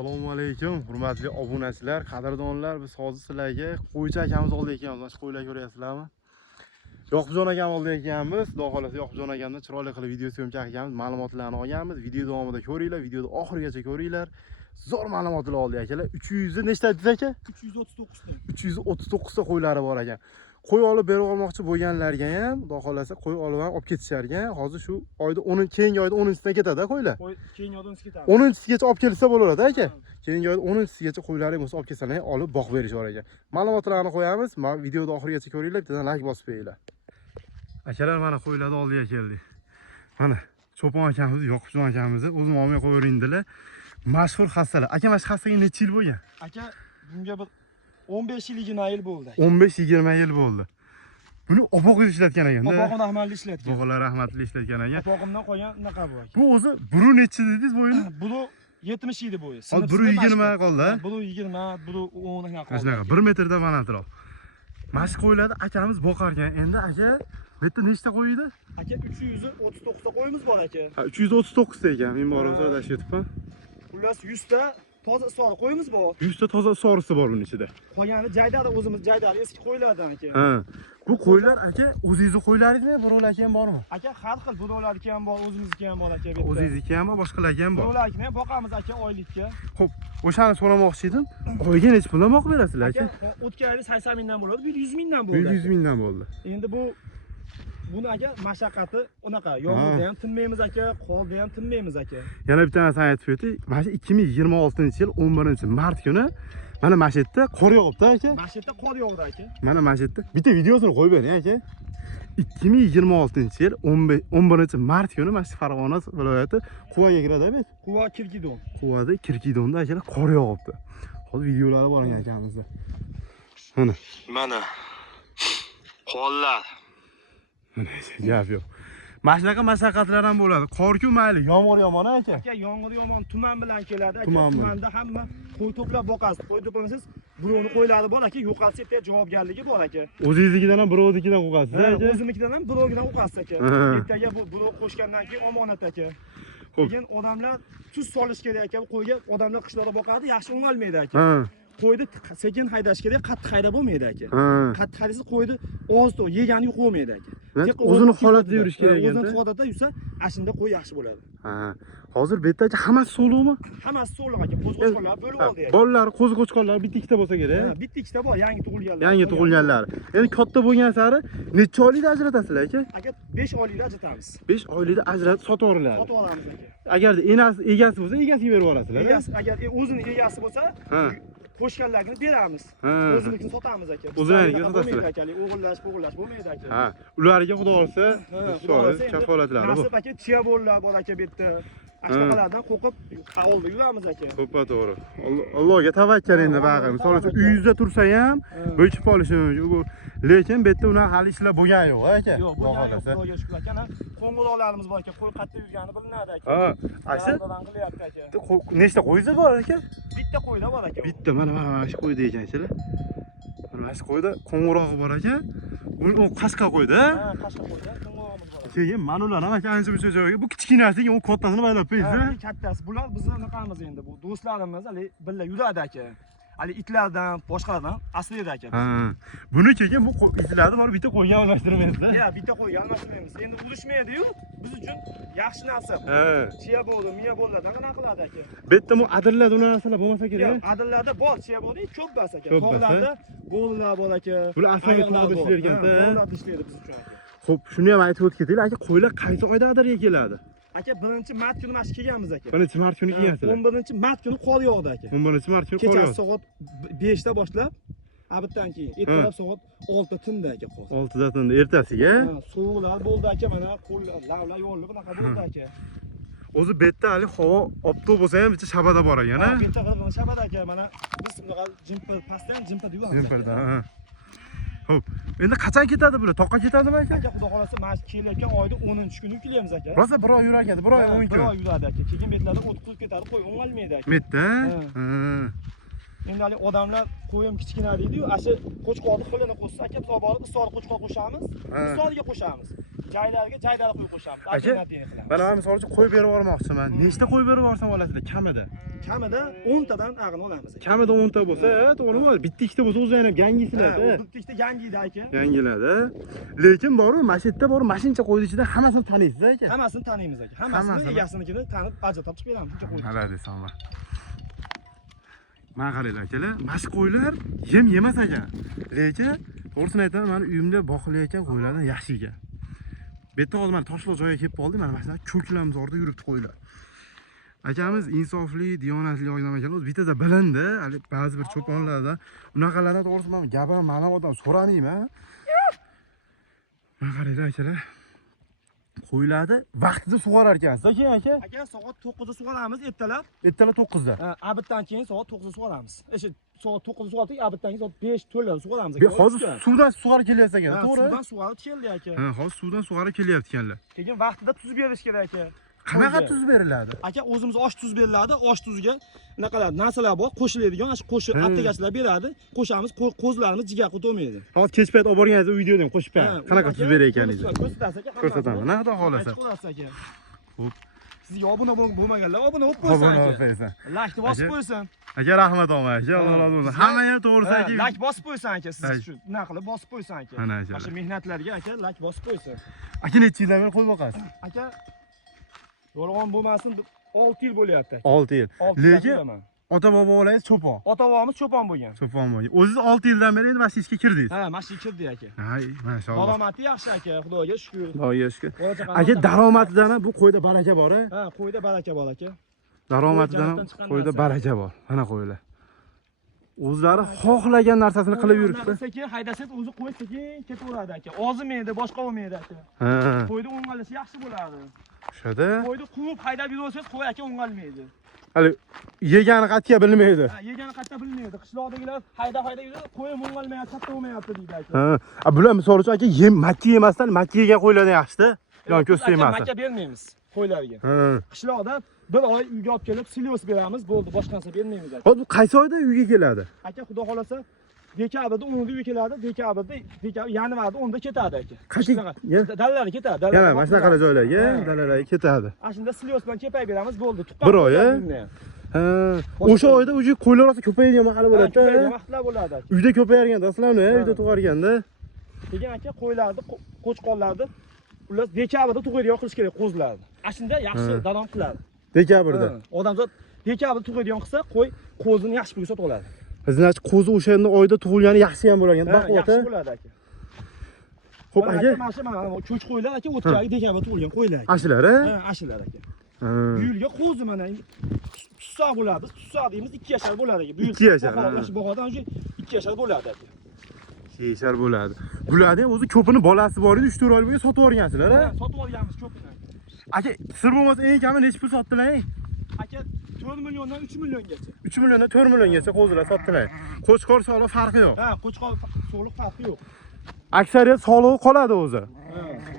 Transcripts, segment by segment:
Assalomu alaykum, hurmatli obunachilar, qadrdonlar. Biz hozir sizlarga qo'ychi akamiz oldi ekanmiz. Mana shu qo'ylar ko'ryapsizlarmi? Yoqubjon akam oldi ekanmiz. Xudo xolasa Yoqubjon akamdan chiroyli qilib video syomka qilganmiz, ma'lumotlarni olganmiz. Video davomida ko'ringlar, videoni oxirigacha ko'ringlar. Zo'r ma'lumotlar oldi akalar. 300 nechta dedingiz aka? 339 ta. 339 ta qo'ylari bor ekan. Qo'y olib berib olmoqchi bo'lganlarga ham, xudo xolasa qo'y olib ham olib ketisharkan. Hozir shu oyda 10 keyingi oyda 10-sidan ketadi qo'ylar. Keyingi oyda 10-si ketadi. 10-sigacha olib kelsa bo'laveradi aka. Keyingi oyda 10-sigacha qo'ylaringiz bo'lsa olib kelsalar olib boqib berish bor ekan. Ma'lumotlarni qo'yamiz. Mana videoni oxirigacha ko'ringlar, bittadan like bosib qo'yinglar. Akalar, mana qo'ylarni oldiga keldik. Mana Cho'pon akamiz, Yoqubjon akamiz o'zim olmay qo'yaverdilar. Mashhur xastalar. Aka, mana shu xastaga necha yil bo'lgan? Aka, bunga bir 15 yilgina yil bo'ldi. 15-20 yil bo'ldi. Buni opog'iz ishlatgan ekan. Opog'im rahmatli ishlatgan. Bog'lar rahmatli ishlatgan ekan. Opog'imdan qolgan unaqa bu aka. Bu o'zi buru necha dedingiz bo'yini? Buni 70 yil bo'yi. Hozir buru 20 qoldi. Buni 20, buni 10 ga qoldi. Shunaqa 1 metrdan balandroq. Mana shu qo'ylarni akamiz boqar ekan. Endi aka, bu yerda nechta qo'y edi? Aka 339 ta qo'yimiz bor aka. Ha, 339 ta ekan. Men borib adashib ketibman. Xullas 100 ta toza isori qo'yimiz bor. 100 ta toza isorisi bor buning ichida. Qolgani jaydari o'zimiz jaydari eski qo'ylardan aka. Ha. Bu qo'ylar aka o'zingizning qo'ylaringizmi, birovlarga ham bormi? Aka har xil birovlarniki ham bor, o'zimizniki ham bor aka. O'zingizniki ham bor, boshqalarga ham bor. Birovlarnikini ham boqamiz aka oylikka. Xo'p, o'shani so'ramoqchi edim. Oyga necha puldan boqib berasizlar aka? O'tgan yili 80 mingdan bo'ladi, 100 mingdan bo'ldi. 100 mingdan bo'ldi. Endi buni aka mashaqqati unaqa, yomg'irda ham tinmaymiz aka, qolda ham tinmaymiz aka. Yana bitta narsani aytib o'tay. Mana shu 2026-yil 11-mart kuni mana shu yerda qor yog'ibdi aka. Mana shu yerda qor yog'di aka. Mana shu yerda bitta videosini qo'yib bering aka. 2026-yil 11-mart kuni mana shu Farg'ona viloyati Quvaga kiradi bu. Quva Kirgidon. Quvada Kirgidonda akalar qor yog'ibdi. Hozir videolari bor ekan akamizda. Mana qollar. Gap yo'q. Mana shunaqa mashaqqatlar ham bo'ladi. Qor-ku mayli, yomg'ir yomon aka. Aka, yomg'ir yomon, tuman bilan keladi aka. Tumanda hamma qo'y to'plab boqasiz. Qo'y to'plamasangiz, birovni qo'ylari bor aka, yo'qolsa yerda javobgarligi bor aka. O'zingiznikidan ham birovnikidan o'qasiz aka. O'zimnikidan ham birovnikidan o'qasiz aka. Ertaga bu birov qo'shgandan keyin omonat aka. Keyin odamlar tuz solish kerak aka. Qo'yga odamlar qishloqda boqadi, yaxshi o'ngalmaydi aka. Qo'yni sekin haydash kerak, qattiq haydab bo'lmaydi aka. Qattiq haydasa qo'yni ozitoq yegani yo'q bo'lmaydi aka. O'zini holatida yurish kerak ekan. O'zini holatida yursa, ashunda qo'y yaxshi bo'ladi. Hozir bu yerda hammasi sog'liqmi? Hammasi sog'liq aka. Qo'ziqo'chqonlar bo'lib oldi aka. Bolalar, qo'ziqo'chqonlar bitta ikkita bo'lsa kerak. Bitta ikkita bor, yangi tug'ilganlar. Yangi tug'ilganlar. Endi katta bo'lgan sari necha oylikda ajratasizlar aka? Aka 5 oylikda ajratamiz. 5 oylikda ajratib sotib yuboriladi. Sotib olamiz aka. Agarda egasi bo'lsa, egasiga berib yuborasizlar. Egasi, agar o'zini egasi bo'lsa, qo'shganlarni beramiz. O'zimiznikini sotamiz aka. O'zlaringiz sotasizlar. O'g'illash bo'lmaydi aka. Ha, ularga xudo olsa, kafolatlari bor. Nasib aka chiya bo'llar bor aka bu yerda. Ashqalardan qo'rqib oldi yuramiz aka. To'ppa to'g'ri. Allohga tavakkal endi bag'ir. Misol uchun uyingizda tursa ham bo'chib qolishi mumkin. Lekin bu yerda ular hali ishlar bo'lgan yo'q aka. Yo'q, bo'lgan yo'q. Xudoga shukr aka. Qo'ng'iroqlarimiz bor aka. Qo'y qayerda yurgani bilinadi aka. Ha, aysa. Qilyapti aka. Nechta qo'yingiz bor aka? Bitta qo'yda bor aka. Bitta, mana shu qo'yda ekansizlar. Mana shu qo'yda qo'ng'irog'i bor aka. U qashqa qo'yda. Ha, qashqa qo'yda qo'ng'irog'imiz bor. Keyin mana ular ham ancha buncha joyga. Bu kichkinasiga u kattasini baylab qo'yasiz. Ha, kattasi. Bular bizning anaqamiz endi. Bu do'stlarimiz hali birga yuradi aka. Hali itlardan, boshqalardan aslida aka. Ha. Buni keyin bu itlarni borib bitta qo'yga almashtirmaysiz-da. Yo'q, bitta qo'yga almashtirmaymiz. Endi urishmaydi-yu, biz uchun yaxshi narsa. Ha. Chiya bo'ldi, miya bo'ldilardan qanaqa qiladi aka? Bu yerda bu adillar ular narsalar bo'lmasa kerak. Yo'q, adillarda bor, chiya bo'ldi, ko'p bas aka. Tog'larda bo'lilar bor aka. Bular asosan tog'da ishlaydi-da. Tog'larda ishlaydi biz uchun aka. Xo'p, shuni ham aytib o'tib ketaylik. Aka, qo'ylar qaysi oyda adirga keladi? Aka 1-mart kuni mana shu kelganmiz aka. 1-mart kuni kelgansizlar. 11-mart kuni qor yog'di aka. 11-mart kuni qor yog'di. Kechasi soat 5 da boshlab, abitdan keyin ertalab soat 6 tunda aka qor. 6 da tunda ertasiga. Sovuqlar bo'ldi aka, mana qo'llar, lavlar yo'lli bunaqa bo'ldi aka. O'zi bu yerda hali havo obto bo'lsa ham bitta shabada bor ekan, ha? Bu yerda qirg'in shabada aka, mana biz bunaqa jimpir, pastdan jimpir yuramiz. Jimpirda, ha. Xo'p, endi qachon ketadi bular? Toqqa ketadimi aka? Aka, xudo xolasa, mana shu kelayotgan oyda 10-kuni kelaymiz aka. Rosa bir oy yurar ekan, bir oy 10 kun. Bir oy yuradi aka. Keyin betlarda o't qilib ketadi, qo'y o'ngalmaydi aka. Metda? Endi hali odamlar qo'yim kichkina deydi-yu, asha qo'chqorni qo'lini qo'shsa, aka biz olib borib isori qo'chqor qo'shamiz, isoriga qo'shamiz. Jaydariga jaydari qo'y qo'shamiz. Alternativ qilamiz. Mana men misol uchun qo'y berib yubormoqchiman. Nechta qo'y berib yuborsam olasizlar kamida? Kamida 10 tadan ag'ini olamiz. Kamida 10 ta bo'lsa, to'g'rimi? Bitta ikkita bo'lsa o'zi ham yangisizlarda. Bitta ikkita yangiydi aka. Yangiladi. Lekin boru, masjidda boru mashincha qo'ydi ichida hammasini taniysiz aka. Hammasini taniymiz aka. Hammasini egasinikini tanib ajratib chiqib beramiz. Shuncha qo'y. Hala desamlar. Mana qaranglar akalar, mashq qo'ylar yem yemas ekan. Lekin to'g'risini aytaman, meni uyimda boqilayotgan qo'ylardan yaxshi ekan. Bu yerda hozir mana toshloq joyga kelib qoldik, mana mana ko'klamimiz orada yuribdi qo'ylar. Akamiz insofli, diyonatli odam ekan. Bitta bilindi, hali ba'zi bir cho'ponlarda unaqalardan to'g'risi men gapim mana odam so'ramayman. Mana qaranglar akalar. Qo'ylarni vaqtida sug'orar ekansiz, aka? Aka soat 9da sug'oramiz ertalab. Ertalab 9da. Abitdan keyin soat 9da sug'oramiz. O'sha soat 9da sug'ordik, abitdan keyin soat 5 to'lada sug'oramiz. Hozir suvdan sug'orib kelyapti ekan, to'g'ri? Suvdan sug'orib keldi aka. Ha, hozir suvdan sug'orib kelyapti ekanlar. Keyin vaqtida tuz berish kerak aka. Qanaqa tuz beriladi? Aka o'zimiz osh tuz beriladi. Osh tuziga naqalar narsalar bor, qo'shiladigan, shu qo'shib aptegachilar beradi. Qo'shamiz, qo'zlarimiz jigarga to'maydi. Hozir kech payt olib borganingiz videoda ham qo'shib bering. Qanaqa tuz berar ekaningizni. Ko'rsatasiz aka. Ko'rsataman. Naqadar xohlasa. Ko'rsatasiz aka. Xo'p. Sizga obuna bo'lmaganlar obuna bo'lib qo'ysin aka. Like bosib qo'ysin. Aka rahmat omma, aka Alloh razı olsun. Hamma yer to'g'risi aka. Like bosib qo'ysin aka, siz shu nima qilib bosib qo'ysin aka. Mana shu mehnatlarga aka like bosib qo'ysin. Aka necha yildan beri qo'y boqasiz? Aka yolg'on bo'lmasin 6 yil bo'lyapti. 6 yil. Lekin ota bobolarimiz cho'pon. Ota bobomiz cho'pon bo'lgan. Cho'pon bo'lgan. O'zingiz 6 yildan beri endi mana shu ishga kirdingiz. Ha, mana shu ishga kirdik aka. Hay, maşallah. Daromadi yaxshi aka, Xudoga shukr. Xudoga shukr. Aka daromadidan ham bu qo'yda baraka bor, a? Ha, qo'yda baraka bor aka. Daromadidan ham qo'yda baraka bor. Mana qo'ylar. O'zlari xohlagan narsasini qilib yuribdi. Sekin haydasangiz o'zi qo'y sekin ketaveradi aka. Ozimaydi, boshqa bo'lmaydi aka. Ha. Qo'yda o'ng'alishi yaxshi bo'ladi. O'shada. Qo'yni quvib haydab yursangiz qo'y aka o'ng'almaydi. Hali yegani qatga bilmaydi. Ha, yegani qatda bilmaydi. Qishloqdagilar haydab yuradi, qo'y o'ng'almayapti, katta bo'lmayapti deydi aka. Ha. Bular misol uchun aka yem makka yemasdan makka yegan qo'ylardan yaxshi-da. Yon ko'z emas. Makka bermaymiz qo'ylarga. Qishloqda bir oy uyga olib kelib silyos beramiz, bo'ldi, boshqa narsa bermaymiz aka. Hozir qaysi oyda uyga keladi? Aka xudo xolasa dekabrda 10da uyga keladi, dekabr yanvarda 10da ketadi aka. Dalalarga ketadi, dalalarga. Yana mana shunaqa joylarga, dalalarga ketadi. Shunda silyos bilan kepay beramiz, bo'ldi. Bir oy, ha. O'sha oyda uji qo'ylar orasida ko'payadigan mahalla bo'ladi-da. Ko'payadigan vaqtlar bo'ladi. Uyda ko'payarganda, aslanmi, uyda tug'arganda. Degan aka qo'ylarni, qo'chqorlarni ular dekabrda tug'adigan qilish kerak qo'zlarni. Shunda yaxshi darom qiladi. Dekabrda. Odamzod dekabrda tug'adigan qilsa, qo'y qo'zini yaxshi pulga sotib oladi. Значит, qo'zi o'shanda oyda tug'ilgani yaxshi ham bo'lar ekan, baquvvat. Yaxshi bo'ladi aka. Xo'p aka, mana cho'ch qo'ylar aka, o'tgan dekabrda tug'ilgan qo'ylar. Ashilar, a? Ha, ashilar aka. Bu yilga qo'zi mana tutsoq bo'ladi. Tutsoq deymiz 2 yashar bo'ladi aka. Bu yil 2 yashar. Bog'odan 2 yashar bo'ladi aka. 2 yashar bo'ladi. Bularning o'zi ko'pini bolasi bor edi, 3-4 oy bo'yi sotib yuborgansizlar, a? Sotib olganmiz ko'pini. Aka, sir bo'lmasa eng kami necha pul sotdilar? Aka 4 milliondan 3 milliongacha. 3 milliondan 4 milliongacha qo'zilar sotdilar. Qo'chqor soliq farqi yo'q. Ha, qo'chqor soliq farqi yo'q. Aksariyat solig'i qoladi o'zi.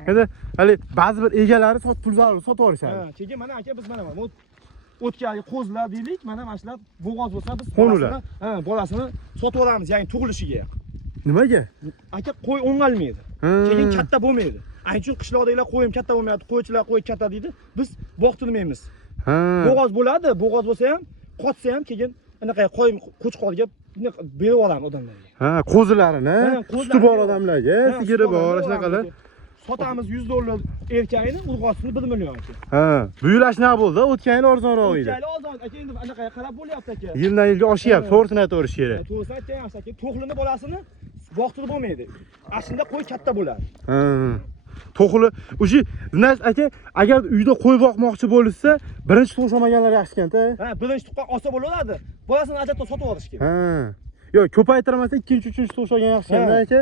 Endi hali ba'zi bir egalari pul zarur sotib olishadi. Ha, keyin mana aka biz mana o'tgangi qo'zlar deylik, mana shular bo'g'oz bo'lsa biz bolasini sotib olamiz, ya'ni tug'ilishiga. Nimaga? Aka qo'y o'ng'almaydi. Keyin katta bo'lmaydi. Ayni uchun qishloqdagilar qo'yim katta bo'lmayapti, qo'ychilar qo'y katta deydi. Biz boqtirmaymiz. Bo'g'oz bo'ladi, bo'g'oz bo'lsa ham, qotsa ham keyin anaqa qo'yim qo'chqorga berib olamiz odamlarga. Ha, qo'zilarini, suti bor odamlarga, sigiri bor, shunaqalar. Sotamiz $100 erkagini, urg'osini 1 million aka. Ha, bu yil ashna bo'ldi, o'tgan yil arzonroq edi. O'tgan yil arzon aka, endi anaqa qarab bo'lyapti aka. Yildan yilga oshyapti, to'g'risini aytaverish kerak. To'g'risini aytayapsiz aka, to'qlini bolasini boqtirib bo'lmaydi. Aslida qo'y katta bo'ladi. Ha. To'qli, o'sha, значит aka, agar uyda qo'y boqmoqchi bo'lsa, birinchi to'shamaganlar yaxshi ekan-da. Ha, birinchi tuqqan olsa bo'laveradi. Bolasini ajratib sotib olish kerak. Ha. Yo'q, ko'paytirmasa ikkinchi, uchinchi to'shagan yaxshi ekan-da aka.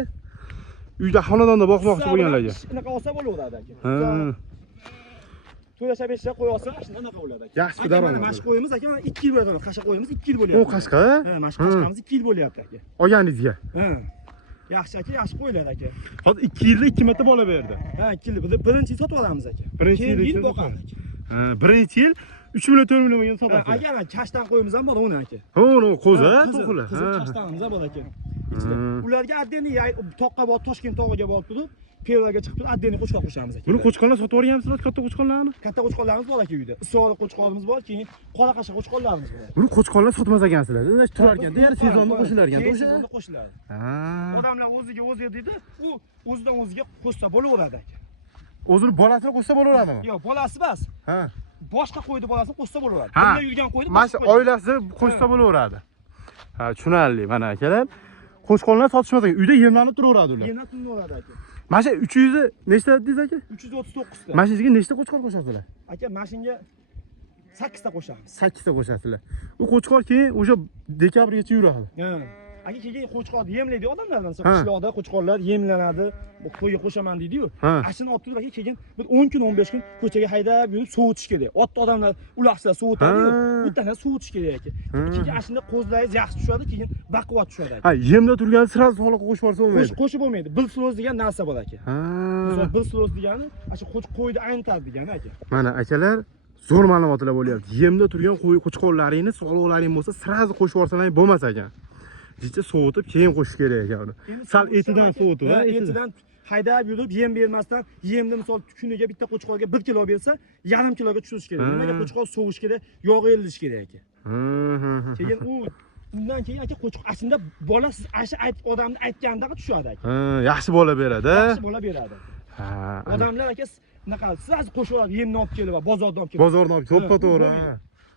Uyda xonadonda boqmoqchi bo'lganlarga. Shunaqa olsa bo'laveradi aka. Ha. 4-5 ta qo'y olsa, shunda anaqa bo'ladi aka. Yaxshi daromad. Mana mashq qo'yimiz aka, 2 yil bo'ladi. Qashqa qo'yimiz 2 yil bo'lyapti. O qashqa? Ha, mashq qashqamiz 2 yil bo'lyapti aka. Olganingizga. Ha. Yaxshi aka, yaxshi qo'ylar aka. Hozir 2 yilda 2 marta bola berdi. Ha, 2 yil. Birinchi yil sotib olamiz aka. Birinchi yil yil boqamiz aka. Birinchi yil 3 million 4 millionga sotasiz. Agar kashdan qo'yimiz ham bor uni aka. Ha, uni qo'zi, to'qili. Qizil kashtanimiz ham bor aka. Ularga addeni toqqa borib Toshkent tog'iga borib turib, piyodaga chiqib turib addeni qo'chqor qo'shamiz aka. Buni qo'chqorlar sotib o'rganamsizlar, katta qo'chqorlarni? Katta qo'chqorlarimiz bor aka uyda. Issiqlik qo'chqorimiz bor, keyin qora qasha qo'chqorlarimiz bor. Buni qo'chqorlar sotmas ekansizlar. Turar ekan, ya'ni sezonda qo'shilar ekan, o'sha. Sezonda qo'shiladi. Ha. Odamlar o'ziga o'zi deydi, u o'zidan o'ziga qo'shsa bo'laveradi aka. O'zini bolasini qo'shsa bo'laveradimi? Yo'q, bolasi emas. Ha. Boshqa qo'ydi bolasini qo'shsa bo'laveradi. Ha. Birga yurgan qo'ydi. Mana shu oilasi qo'shsa bo'laveradi. Ha, tushunarli mana akalar. Qo'chqorlar sotishmas ekan, uyda yemlanib turaveradi ular. Yana tunaveradi aka. Mana shu 300 nechta dedingiz aka? 339 ta. Mashinaga nechta qo'chqor qo'shasizlar? Aka, mashinaga 8 ta qo'shamiz. 8 ta qo'shasizlar. U qo'chqor keyin o'sha dekabrgacha yuradi. Ha. Aka, keyin qo'chqorni yemlaydi odamlardan. Qishloqda qo'chqorlar yemlanadi. Bu qo'yga qo'shaman deydi-yu. Ashini olib turib aka, keyin bir 10 kun, 15 kun ko'chaga haydab yurib sovutish kerak. Otni odamlar ulaqsa sovutadi-yu. Bu tana sovutish kerak aka. Keyin ashini qo'zlayingiz yaxshi tushadi, keyin baquvvat tushadi aka. Ha, yemda turgan sira sog'liqqa qo'shib yuborsa bo'lmaydi. Qo'shib bo'lmaydi. Bilsloz degan narsa bor aka. Ha. Misol bilsloz degani, shu qo'yni aynitadi degani aka. Mana akalar, zo'r ma'lumotlar bo'lyapti. Yemda turgan qo'chqorlaringizni sog'liqlaring bo'lsa, sirazi qo'shib yuborsalar bo'lmas ekan. Jicha sovutib, keyin qo'shish kerak ekan uni. Sal etidan sovutib, ha, etidan haydab yurib, yem bermasdan, yemni misol kuniga bitta qo'chqorga 1 kilo bersa, yarim kiloga tushirish kerak. Nimaga qo'chqor sovish kerak, yog' elish kerak aka. Keyin undan keyin aka qo'chqor aslida bola siz odamni aytgandaqa tushadi aka. Yaxshi bola beradi. Yaxshi bola beradi. Ha. Odamlar aka naqa siz qo'shib olib, yemni olib kelib, bozordan olib kelib. Bozordan olib, to'ppa-to'g'ri.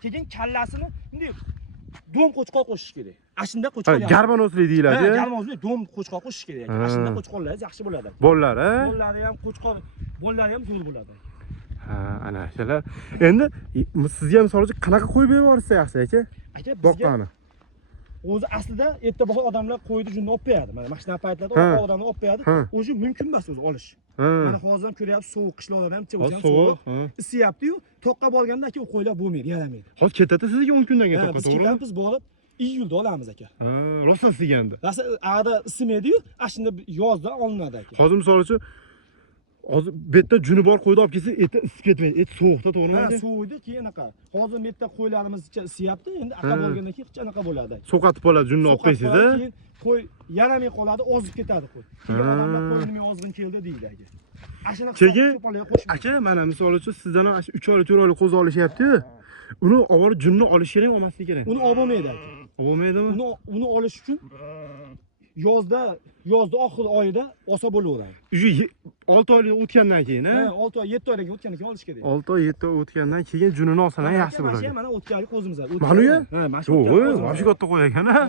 Keyin kallasini bunday dom qo'chqor qo'shish kerak. Ashunda qo'chqor. Garbanosli deyiladi. Ha, garbanosli dom qo'chqor qo'shish kerak. Ashunda qo'chqorlaringiz yaxshi bo'ladi. Bollar, ha? Bollari ham qo'chqor, bollari ham zo'r bo'ladi. Ha, ana shular. Endi sizga misol uchun qanaqa qo'yib bersa yaxshi aka? Aka, boqqani. O'zi aslida erta bahor odamlar qo'yni junni olib qo'yadi. Mana mashina paytlarda odamlar olib qo'yadi. O'zi mumkin emas o'zi olish. Mana hozir ham ko'ryapsiz, sovuq qishloqlarda ham o'zi ham sovuq. Isiyapti-yu, toqqa borganda aka u qo'ylar bo'lmaydi, yaramaydi. Hozir ketadi sizga 10 kundan keyin toqqa, to'g'rimi? Biz borib iyulda olamiz aka. Rosa isiganda. Rosa ag'da isimaydi-yu, ashunda yozda olinadi aka. Hozir misol uchun hozir betda juni bor qo'yni olib kelsa, eti isib ketmaydi. Et sovuqda, to'g'rimi? Ha, sovuydi, keyin anaqa. Hozir betda qo'ylarimiz ichida isiyapti, endi aqa bo'lgandan keyin anaqa bo'ladi. So'qatib oladi, junni olib qo'ysiz, ha? Keyin qo'y yaramay qoladi, ozib ketadi qo'y. Keyin odamlar qo'yni men ozg'in keldi deydi aka. Keyin aka, mana misol uchun sizdan 3 oylik, 4 oylik qo'zi olishyapti-yu. Uni olib junni olish kerak, olmaslik kerak. Uni olib bo'lmaydi aka. Olib bo'lmaydimi? Uni olish uchun yozda oxir oyida olsa bo'laveradi. 6 oylik o'tgandan keyin, ha? 6 oy, 7 oydan o'tgandan keyin olish kerak. 6 oy, 7 oy o'tgandan keyin junini olsalar yaxshi bo'ladi. Mana o'tkalik qo'zimiz bor. Mana u? Ha, mana shu. Yo'q, vobshe katta qo'y ekan, ha?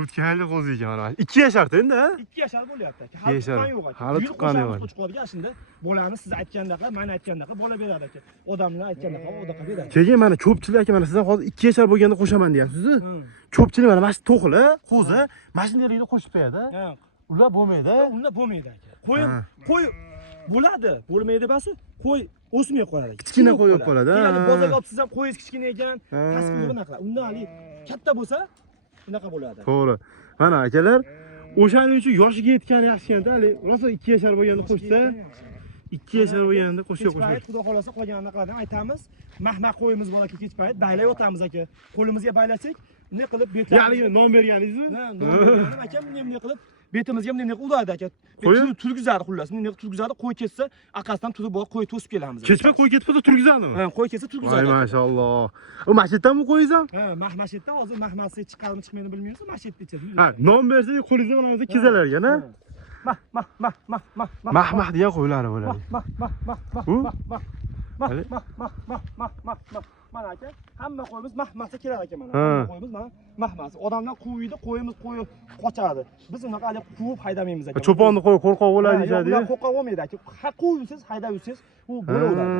O'tkalik qo'zi ekan mana. 2 yasharda endi, ha? 2 yashar bo'lyapti aka. Hali tuqqani yo'q aka. Hali tuqqani yo'q. Qo'chqorga shunda bolani siz aytgandaqa, men aytgandaqa bola beradi aka. Odamlar aytgandaqa odaqa beradi. Keyin mana ko'pchilik aka, mana sizdan hozir 2 yashar bo'lganda qo'shaman deyapsiz-ku. Ko'pchilik mana shu to'qili, qo'zi, mashinalarga qo'shib qo'yadi. Ular bo'lmaydi. Ular bo'lmaydi aka. Qo'y bo'ladi, bo'lmaydi bas, qo'y o'smay qoladi. Kichkina qo'y bo'lib qoladi. Ya'ni bozorga olib siz ham qo'yingiz kichkina ekan, pastga unaqa. Undan hali katta bo'lsa, unaqa bo'ladi. To'g'ri. Mana akalar, o'shaning uchun yoshiga yetgani yaxshi ekan-da, hali rosa 2 yashar bo'lganda qo'shsa, 2 yashar bo'lganda qo'shga qo'shadi. Xudo xolasa qolgan anaqalardan aytamiz. Mahmaq qo'yimiz bor aka, kech payt baylay o'tamiz aka. Qo'limizga baylasak, nima qilib betlar. Ya'ni nom berganingizmi? Ha, nom berganim aka, nima qilib betimizga ham nima uradi aka. Turgizadi xullas. Nima turgizadi, qo'y ketsa, aqasidan turib borib qo'y to'sib kelamiz. Kechmay qo'y ketib qolsa turgizadimi? Ha, qo'y ketsa turgizadi. Voy mashalloh. U masjiddanmi qo'yingiz ham? Ha, mahmashetda hozir mahmasi chiqadimi chiqmaydi bilmaymiz, masjidda ichadi. Ha, nom bersangiz qo'lingizga mana kezalargan, ha? Mahmah degan qo'ylari bo'ladi. Mana aka, hamma qo'yimiz mahmasa keladi aka mana. Hamma qo'yimiz mana mahmasi. Odamlar quviydi, qo'yimiz qochadi. Biz unaqa hali quvib haydamaymiz aka. Cho'ponni qo'y qo'rqoq bo'ladi deyshadi-yu. Ular qo'rqoq bo'lmaydi aka. Quvsiz, haydab yursangiz, u bo'laveradi.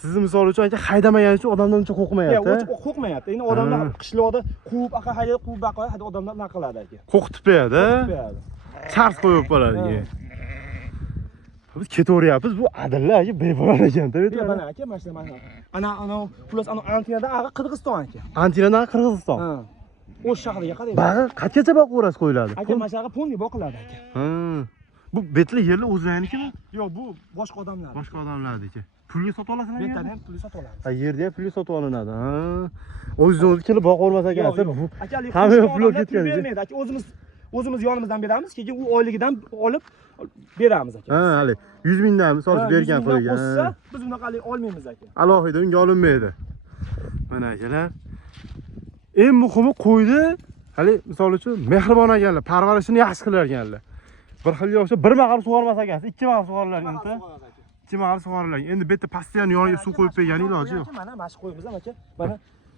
Sizni misol uchun aka haydamagani uchun odamlar uncha qo'rqmayapti. Yo'q, qo'rqmayapti. Endi odamlar qishloqda quvib aqa haydab, quvib baqadi, hadi odamlar nima qiladi aka. Qo'rqitib qo'yadi, ha? Chars qo'yib qoladi. Biz ketaveryapmiz. Bu adillar aka bepoyon ekan-da. Mana aka, mana. Ana plus Antinadan ag'i Qirg'iziston aka. Antinadan Qirg'iziston. Ha. O'sh shahriga qarang. Bag'i qanchacha boqaverasiz qo'yiladi? Aka, mana shu ponni boqiladi aka. Bu betli yerlar o'zlaringnikimi? Yo'q, bu boshqa odamlar. Boshqa odamlarniki. Pulga sotib olasizlar? Bu yerdan ham pulni sotib olamiz. Ha, yerda ham pulga sotib olinadi. Ha. O'zingiz kelib boqib olmasa ekansiz. Akalik hamma qo'shni pul odamlar ketgan. pul bermaydi. Aka o'zimiz yonimizdan beramiz, keyin u oyligidan olib beramiz aka. Ha, hali 100 mingdan misol bergan qo'ygan. Qo'shsa, biz bunaqalik olmaymiz aka. Alohida unga olinmaydi. Mana akalar. Eng muhimi qo'ydi, hali misol uchun mehribon ekanlar, parvarishini yaxshi qilar ekanlar. Bir xil yo'qsa bir mahal sug'ormas ekansiz, ikki mahal sug'orilar endi. Ikki mahal sug'orilar. Endi bu yerda postoyan yoniga suv qo'yib bergan iloji yo'q. Mana shu qo'yimiz ham aka. Mana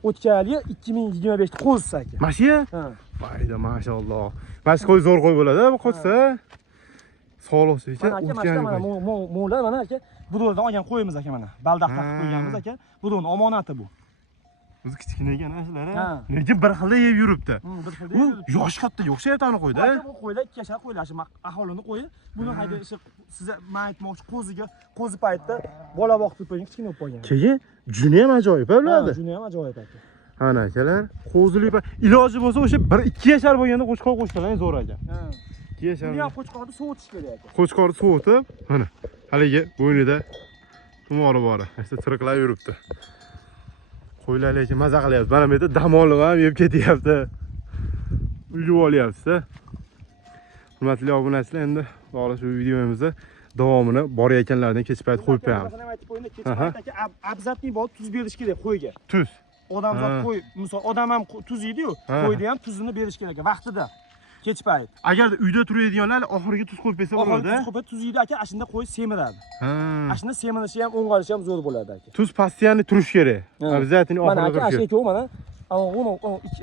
o'tgan yil 2025 da qo'zsa aka. Mashiya? Ha. Vayda, mashalloh. Mana qo'y zo'r qo'y bo'ladi, bu qo'ysa. Sog'liqsiz ekan. Mana mo'lar mana aka. Budovdan olgan qo'yimiz aka mana. Baldaqqa qilib qo'yganmiz aka. Budovning omonati bu. O'zi kichkina ekan shular. Lekin bir xilda yeb yuribdi. Bir xilda U yoshi katta o'xshayapti ana qo'yda. Bu qo'ylar 2 yashar qo'ylar, shu aholini qo'yi. Buni haydashi siz men aytmoqchi qo'zi paytda bola boqib qo'ygan, kichkina bo'lib qolgan. Keyin juni ham ajoyib bo'ladi. Juni ham ajoyib aka. Ana akalar, qo'zilik iloji bo'lsa o'sha 1-2 yashar bo'lganda qo'chqor qo'shsalar zo'r ekan. 2 yashar. Buni ham qo'chqorni sovutish kerak aka. Qo'chqorni sovutib, mana haligi bo'ynida tumori bor. Asta tiriqlab yuribdi. Qo'ylar lekin maza qilyapti. Mana bu yerda dam olib ham yeb ketyapti. Uyib olyapti. Hurmatli obunachilar, endi hozir shu videomizda davomini borayotganlardan kech payt qo'yib qo'yamiz. Kech payt aka abzatli bo'lib tuz berish kerak qo'yga. Tuz. Odamzod qo'y, misol odam ham tuz yeydi-yu, qo'yda ham tuzini berish kerak vaqtida. Kech payt. Agarda uyda turadiganlar oxiriga tuz qo'yib bersa bo'ladi. Tuz qo'yib tuz yeydi aka, ashunda qo'y semiradi. Ashunda semirishi ham o'ng'alishi ham zo'r bo'ladi aka. Tuz postoyanli turish kerak. Обязательно oxirida. Mana oxirida aka, ikkovi mana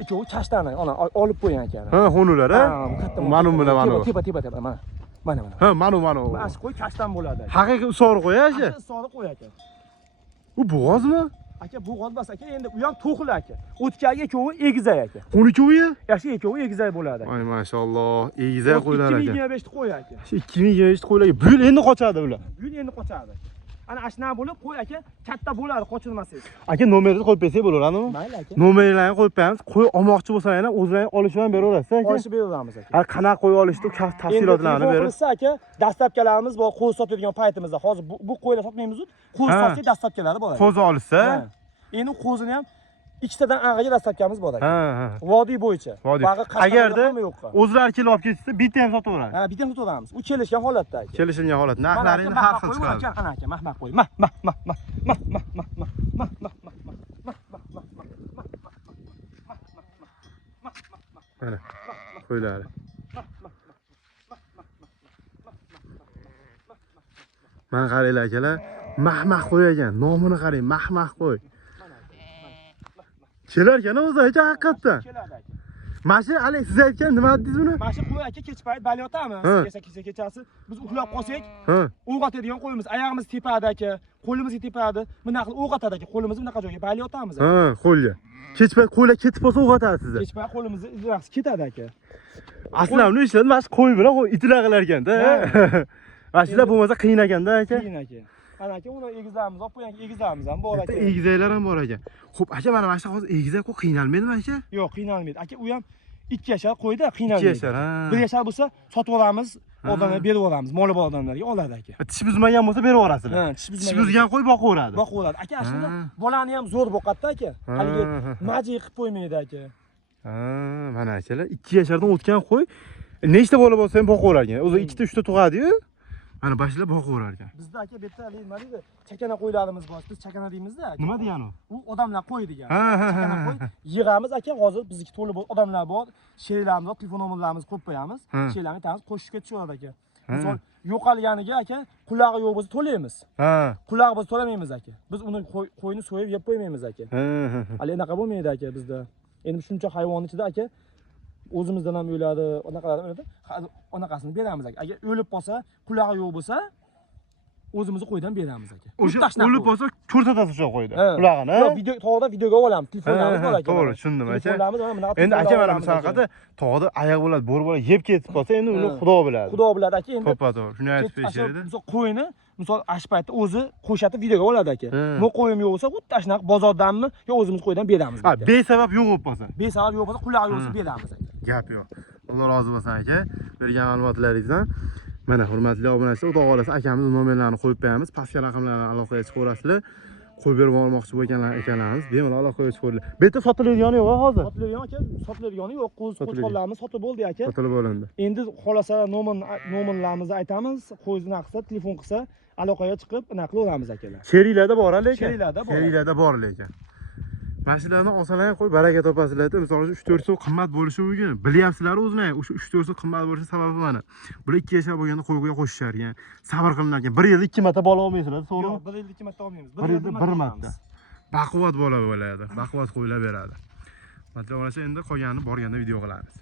ikkovi kashtani olib qo'ygan aka. Ha, xonular a? Ma'lum bilan mana. Tepa mana. Mana. Ha, mana. Mana shu qo'y kashtan bo'ladi aka. Haqiqiy usori qo'y aka. Usori qo'y aka. U bo'g'ozmi? Aka bu g'olbas aka, endi u ham to'qli aka. O'tkaga ikkovi egizay aka. 12-yi? Yaxshi ikkovi egizay bo'ladi aka. Ay mashalloh, egizay qo'ylar aka. 2025 qo'y aka. 2025 qo'ylarga bu yil endi qochadi ular. Bu yil endi qochadi. Ana ashna bo'lib qo'y aka, katta bo'ladi qochilmasangiz. Aka nomerni qo'yib bersak bo'laveradimi? Mayli aka. Nomerlarni qo'yib beramiz. Qo'y olmoqchi bo'lsangiz, o'zlaringiz olishib ham beraverasiz aka. Olishib beraveramiz aka. Ha, qanaqa qo'y olishni tafsilotlarini berib. Endi aka, dastlabkalarimiz bor, qo'y sotadigan paytimizda. Hozir bu qo'ylar sotmaymiz-ku. Qo'y sotsak dastlabkalari bor aka. Qo'zi olishsa? Endi qo'zini ham ikkitadan ag'iga dastlabkamiz bor aka. Ha. Vodiy bo'yicha. Agarda o'zlari kelib olib ketsa, bitta ham sotaveramiz. Ha, bitta ham sotaveramiz. U kelishgan holatda aka. Kelishgan holat. Narxlarini har xil chiqadi. Ana aka, mahmaq qo'y. Mana qo'ylari. Mana qaranglar akalar, mahmaq qo'y ekan. Nomini qarang, mahmaq qo'y. Kelar ekan o'zi aka haqiqatdan. Keladi aka. Mana hali siz aytgan nima dedingiz buni? Mana shu qo'y aka kech payt balyotamiz. Kechasi biz uxlab qolsak, uyg'otadigan qo'yimiz, oyog'imiz tepada aka, qo'limizga tepada, bunaqa qilib uyg'otadi aka. Qo'limizni bunaqa joyga balyotamiz aka. Ha, qo'lga. Kech payt qo'ylar ketib qolsa uyg'otadi sizni. Kech payt qo'limizni izraqsi ketadi aka. Aslan uni ishladi, mana shu qo'y bilan itlar qilar ekanda. Mana shular bo'lmasa qiyin ekanda aka. Qiyin aka. Ana aka, uni egizlarimiz olib qo'ygan, egizlarimiz ham bor aka. Egizaklar ham bor ekan. Xo'p, aka mana shu hozir egizak qo'y qiynalmaydimi aka? Yo'q, qiynalmaydi. Aka, u ham 2 yashar qo'yda qiynalmaydi. 2 yashar, ha. 1 yashar bo'lsa sotib olamiz, odamlarga berib yuboramiz, moli bor odamlarga oladi aka. Tish buzmagan bo'lsa berib yuborasizlar. Ha, tish buzgan qo'y boqaveradi. Boqaveradi. Aka, shunda bolani ham zo'r boqadi aka. Haligi maji qilib qo'ymaydi aka. Ha, mana akalar 2 yashardan o'tgan qo'y nechta bola bo'lsa ham boqaverar ekan. O'zi 2 ta 3 ta tug'adi-yu. Mana bashlar boqaverar ekan. Bizda aka bu yerda nima deydi? Chakana qo'ylarimiz bor. Biz chakana deymiz-da aka. Nima degani u? U odamlar qo'y degan. Chakana qo'y yig'amiz aka, hozir bizniki to'li bor, odamlar bor, she'rlarimiz bor, telefon nomerlarimizni qo'yib qo'yamiz. She'rlarni aytamiz, qo'shib ketishadi aka. Misol yo'qolganiga aka, qulog'i yo'q bo'lsa to'laymiz. Qulog'i bo'lsa to'lamaymiz aka. Biz uni qo'yni so'yib yeb qo'ymaymiz aka. Hali unaqa bo'lmaydi aka bizda. Endi shuncha hayvonning ichida aka o'zimizdan ham o'ladi, anaqalardan o'ladi. Anaqasini beramiz aka. Agar o'lib qolsa, qulog'i yo'q bo'lsa, o'zimizni qo'ydan beramiz aka. O'sha o'lib qolsa ko'rsatasiz o'sha qo'yda. Qulog'ini. Yo'q, to'g'da videoga olamiz. Telefonlarimiz bor aka. To'g'ri, tushundim aka. Endi aka mana bunaqa tog'da ayoq bo'ladi, bo'ri bo'ladi, yeb ketib qolsa, endi uni Xudo biladi. Xudo biladi aka. Endi to'g'ri, shuni aytib berishadi. Misol qo'yni, misol ash paytda o'zi qo'shatib videoga oladi aka. Bu qo'yim yo'q bo'lsa, xuddi shunaqa bozordanmi yo o'zimiz qo'ydan beramiz. Ha, besabab yo'q bo'lib qolsa. Besabab yo'q bo'lsa, qulog'i yo'q bo'lsa beramiz aka. Gap yo'q. Alloh rozi bo'lsin aka, bergan ma'lumotlaringizdan. Mana hurmatli obunachilar, xudo xolasa akamiz nomerlarini qo'yib qo'yamiz. Pastga raqamlarni aloqaga chiqaverasizlar. Qo'yib berib olmoqchi bo'lganlar ekanlarimiz, bemalol aloqaga chiqaverlar. Bu yerda sotilayotgani yo'q hozir. Sotilayotgan aka, sotilayotgani yo'q. Qo'zqollarimiz sotib bo'ldi aka. Sotilib olindi. Endi xolasalar nomerlarimizni aytamiz. Qo'yizini qilsa, telefon qilsa, aloqaga chiqib, anaqa qilaveramiz akalar. Sheriylarda bor lekin. Sheriylarda bor lekin. Mashinalarni olsalar qo'y baraka topasizlar-da. Misol uchun 3-4 so'm qimmat bo'lishi mumkin. Bilyapsizlar o'zini, o'sha 3-4 so'm qimmat bo'lishi sababi mana. Bular 2 yashar bo'lganda qo'yga qo'shishar ekan. Sabr qilingan ekan. 1 yilda 2 marta bola olmaysizlar, to'g'rimi? Yo'q, 1 yilda 2 marta olmaymiz. 1 yilda 1 marta. Baquvvat bola bo'ladi. Baquvvat qo'ylar beradi. Matla olsa endi qolganini borganda video qilamiz.